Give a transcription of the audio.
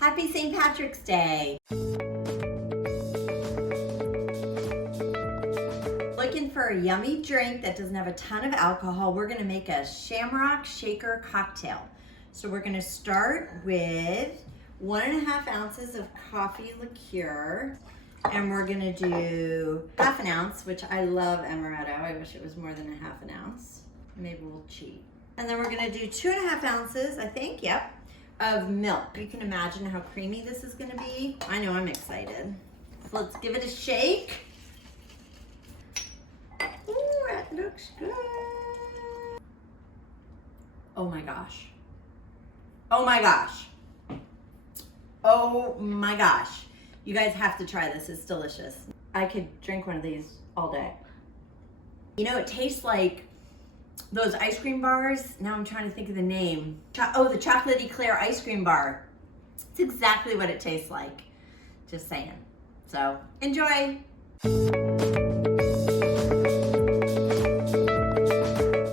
Happy St. Patrick's Day. Looking for a yummy drink that doesn't have a ton of alcohol, we're gonna make a Shamrock Shaker cocktail. So we're gonna start with 1.5 ounces of coffee liqueur, and we're gonna do 1/2 ounce, which I love amaretto. I wish it was more than 1/2 ounce. Maybe we'll cheat. And then we're gonna do 2.5 ounces, I think, yep, of milk. You can imagine how creamy this is gonna be. I know I'm excited. So let's give it a shake. Ooh, that looks good. Oh my gosh. Oh my gosh. Oh my gosh. You guys have to try this, it's delicious. I could drink one of these all day. You know, it tastes like those ice cream bars. Now I'm trying to think of the name. Oh, the chocolate eclair ice cream bar. It's exactly what it tastes like. Just saying. So, enjoy.